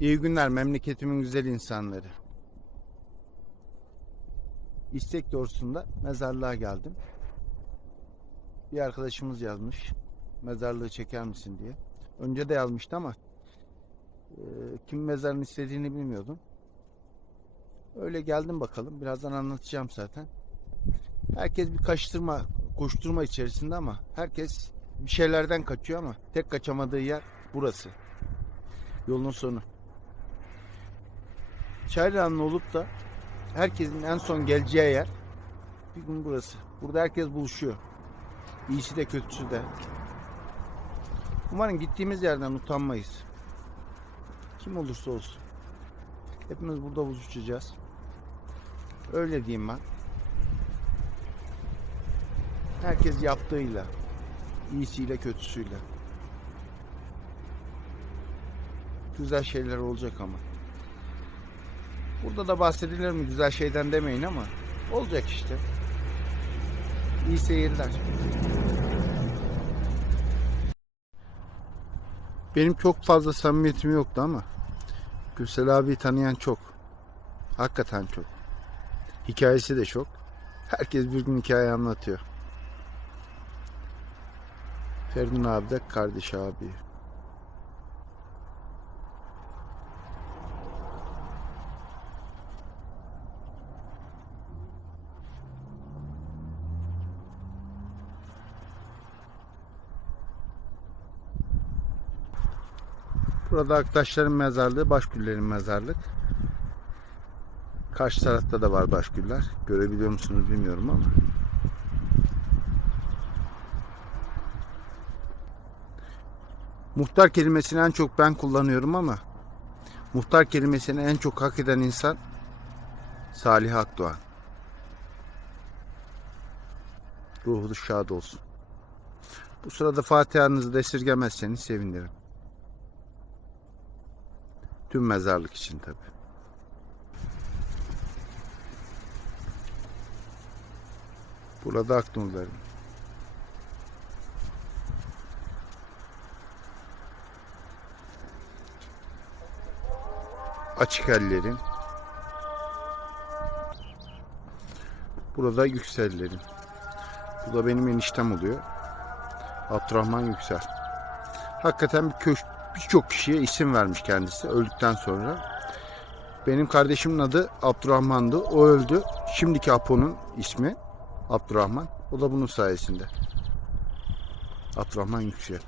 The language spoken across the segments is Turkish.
İyi günler memleketimin güzel insanları. İstek doğrusunda mezarlığa geldim. Bir arkadaşımız yazmış. Mezarlığı çeker misin diye. Önce de yazmıştı ama e, kim mezarını istediğini bilmiyordum. Öyle geldim bakalım. Birazdan anlatacağım zaten. Herkes bir kaçtırma, koşturma içerisinde ama herkes bir şeylerden kaçıyor ama tek kaçamadığı yer burası. Yolun sonu. Çayranlı olup da herkesin en son geleceği yer bir gün burası. Burada herkes buluşuyor. İyisi de kötüsü de. Umarım gittiğimiz yerden utanmayız. Kim olursa olsun. Hepimiz burada buluşacağız. Öyle diyeyim ben. Herkes yaptığıyla, iyisiyle kötüsüyle. Güzel şeyler olacak ama. Burada da bahsedilir mi güzel şeyden demeyin ama olacak işte. İyi seyirler. Benim çok fazla samimiyetim yoktu ama Gürsel abi tanıyan çok. Hakikaten çok. Hikayesi de çok. Herkes bir gün hikaye anlatıyor. Ferdin abi de kardeş abi. Burada arkadaşların mezarlığı, Başgüller'in mezarlık. Karşı tarafta da var Başgüller. Görebiliyor musunuz bilmiyorum ama. Muhtar kelimesini en çok ben kullanıyorum ama muhtar kelimesini en çok hak eden insan Salih Akdoğan. Ruhu şad olsun. Bu sırada Fatiha'nızı da esirgemezseniz sevinirim. Tüm mezarlık için tabi. Burada Aknurların. Açık ellerin. Burada yüksellerin. Bu da benim eniştem oluyor. Abdurrahman Yüksel. Hakikaten bir köş birçok kişiye isim vermiş kendisi öldükten sonra. Benim kardeşimin adı Abdurrahman'dı. O öldü. Şimdiki Apo'nun ismi Abdurrahman. O da bunun sayesinde. Abdurrahman Yüksel.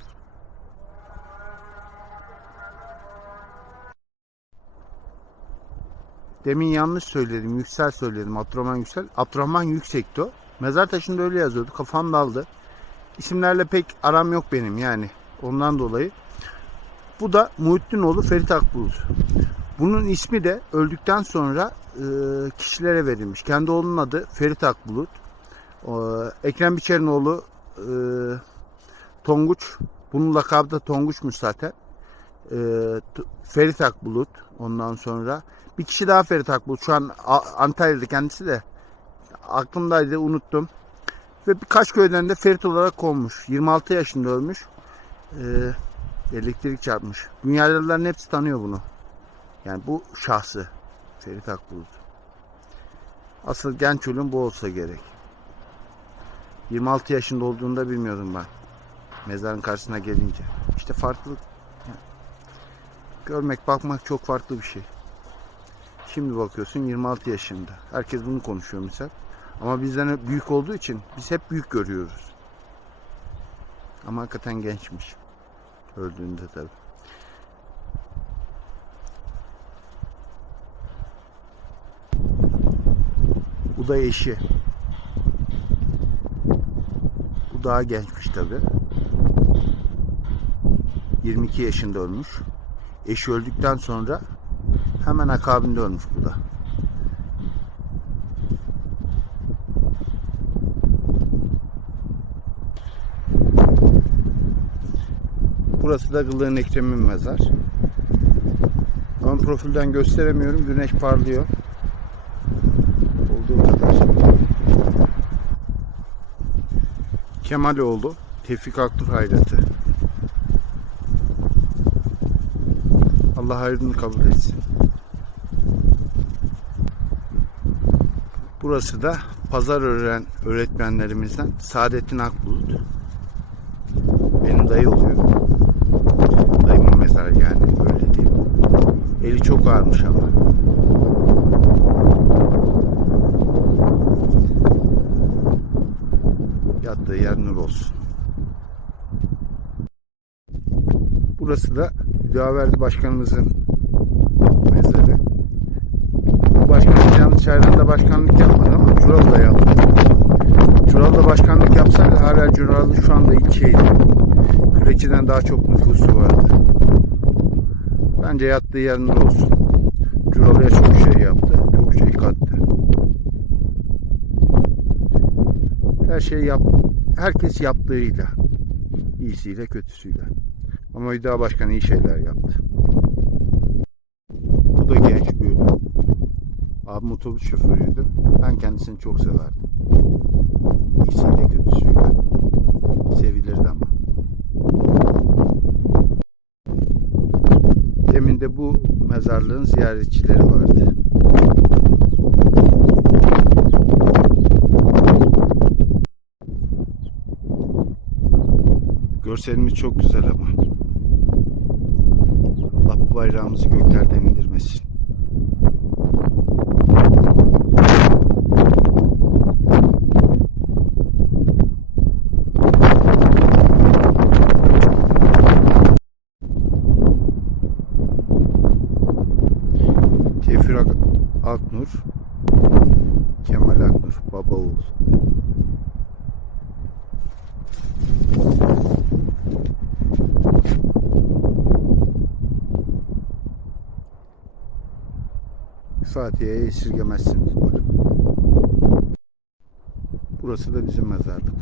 Demin yanlış söyledim. Yüksel söyledim. Abdurrahman Yüksel. Abdurrahman Yüksek'ti o. Mezar taşında öyle yazıyordu. Kafam daldı. İsimlerle pek aram yok benim yani. Ondan dolayı. Bu da Muhittin Ferit Akbulut. Bunun ismi de öldükten sonra e, kişilere verilmiş. Kendi oğlunun adı Ferit Akbulut. E, Ekrem Biçer'in oğlu e, Tonguç. Bunun lakabı da Tonguç'muş zaten. E, Ferit Akbulut. Ondan sonra bir kişi daha Ferit Akbulut. Şu an Antalya'da kendisi de aklımdaydı unuttum. Ve birkaç köyden de Ferit olarak konmuş. 26 yaşında ölmüş. Ee, elektrik çarpmış. Dünyalıların hepsi tanıyor bunu. Yani bu şahsı. Ferit Akbulut. Asıl genç ölüm bu olsa gerek. 26 yaşında olduğunu da bilmiyordum ben. Mezarın karşısına gelince. İşte farklılık. Yani görmek, bakmak çok farklı bir şey. Şimdi bakıyorsun 26 yaşında. Herkes bunu konuşuyor misal. Ama bizden büyük olduğu için biz hep büyük görüyoruz. Ama hakikaten gençmiş. Öldüğünde tabi. Bu da eşi. Bu daha gençmiş tabi. 22 yaşında ölmüş. Eşi öldükten sonra hemen akabinde ölmüş bu da. Burası da Gılığın Ekrem'in mezar. Ön profilden gösteremiyorum. Güneş parlıyor. Olduğu kadar. Allah hayrını kabul etsin. Burası da pazar öğren öğretmenlerimizden Saadettin Akbulut. Benim dayı oluyor. Mezarı yani öyle diyeyim. Eli çok ağırmış ama. Yattığı yer nur olsun. Burası da Hüdaverdi Başkanımızın mezarı. Bu başkanlık yalnız Çayran'da başkanlık yapmadı ama Curalı'da yaptı. Curalı'da başkanlık yapsaydı hala Curalı şu anda ilçeydi. Küreçi'den daha çok nüfusu vardı. Bence yattığı yer nur olsun. Curalı'ya çok şey yaptı. Çok şey kattı. Her şey yap, herkes yaptığıyla. iyisiyle kötüsüyle. Ama Hüda Başkan iyi şeyler yaptı. Bu da genç bir ölüm. Abim otobüs şoförüydü. Ben kendisini çok severdim. İyisiyle kötüsüyle. Sevilirdi ama. Demin de bu mezarlığın ziyaretçileri vardı. Görselimiz çok güzel ama. Allah bu bayrağımızı göklerden indirmesin. Tevfik Ak- Aknur, Kemal Aknur, baba oğul. Fatih'e esirgemezsiniz. Burası da bizim mezarlık.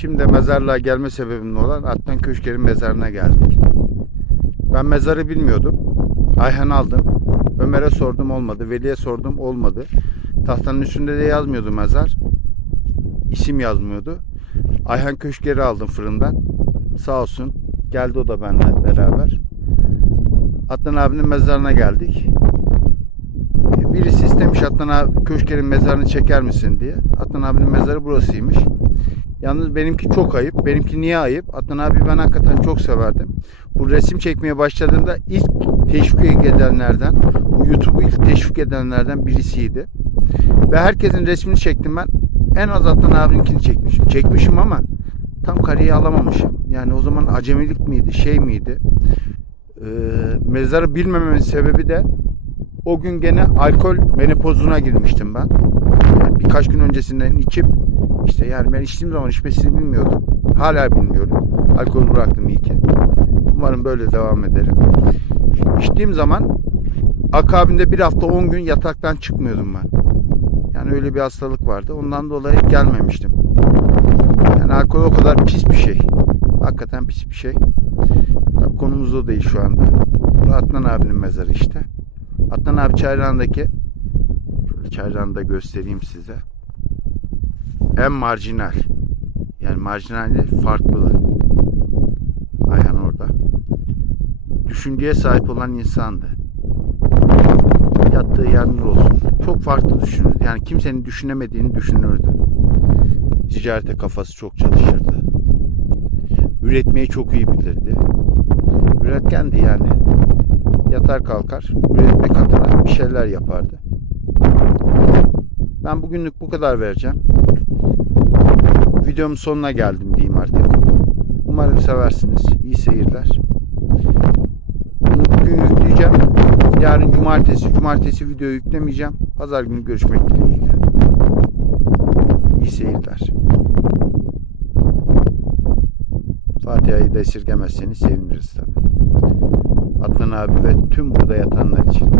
Şimdi mezarlığa gelme sebebim olan Adnan Köşker'in mezarına geldik. Ben mezarı bilmiyordum. Ayhan aldım. Ömer'e sordum olmadı. Veli'ye sordum olmadı. Tahtanın üstünde de yazmıyordu mezar. İsim yazmıyordu. Ayhan Köşker'i aldım fırından. Sağ olsun. Geldi o da benimle beraber. Adnan abinin mezarına geldik. Birisi istemiş Adnan abi Köşker'in mezarını çeker misin diye. Adnan abinin mezarı burasıymış. Yalnız benimki çok ayıp. Benimki niye ayıp? Adnan abi ben hakikaten çok severdim. Bu resim çekmeye başladığımda ilk teşvik edenlerden, bu YouTube'u ilk teşvik edenlerden birisiydi. Ve herkesin resmini çektim ben. En az Adnan abininkini çekmişim. Çekmişim ama tam kareyi alamamışım. Yani o zaman acemilik miydi, şey miydi? Ee, mezarı bilmememin sebebi de o gün gene alkol menopozuna girmiştim ben. Birkaç gün öncesinden içip işte yani ben içtiğim zaman içmesini bilmiyordum. Hala bilmiyorum. Alkol bıraktım iyi ki. Umarım böyle devam ederim. İçtiğim zaman akabinde bir hafta 10 gün yataktan çıkmıyordum ben. Yani öyle bir hastalık vardı. Ondan dolayı gelmemiştim. Yani alkol o kadar pis bir şey. Hakikaten pis bir şey. Tabii konumuz o değil şu anda. Bu Adnan abinin mezarı işte. Adnan abi Çayran'daki Çayran'da göstereyim size. En marjinal. Yani marjinali farklı. Ayhan orada. Düşünceye sahip olan insandı. Yattığı yer nur olsun. Çok farklı düşünürdü. Yani kimsenin düşünemediğini düşünürdü. Ticarete kafası çok çalışırdı. Üretmeyi çok iyi bilirdi. Üretkendi yani. Yatar kalkar, üretmek adına bir şeyler yapardı. Ben bugünlük bu kadar vereceğim. Videomun sonuna geldim diyeyim artık. Umarım seversiniz. İyi seyirler. Bugün yükleyeceğim. Yarın cumartesi. Cumartesi video yüklemeyeceğim. Pazar günü görüşmek dileğiyle. İyi seyirler. Fatiha'yı da esirgemezseniz seviniriz tabii. Adnan abi ve tüm burada yatanlar için.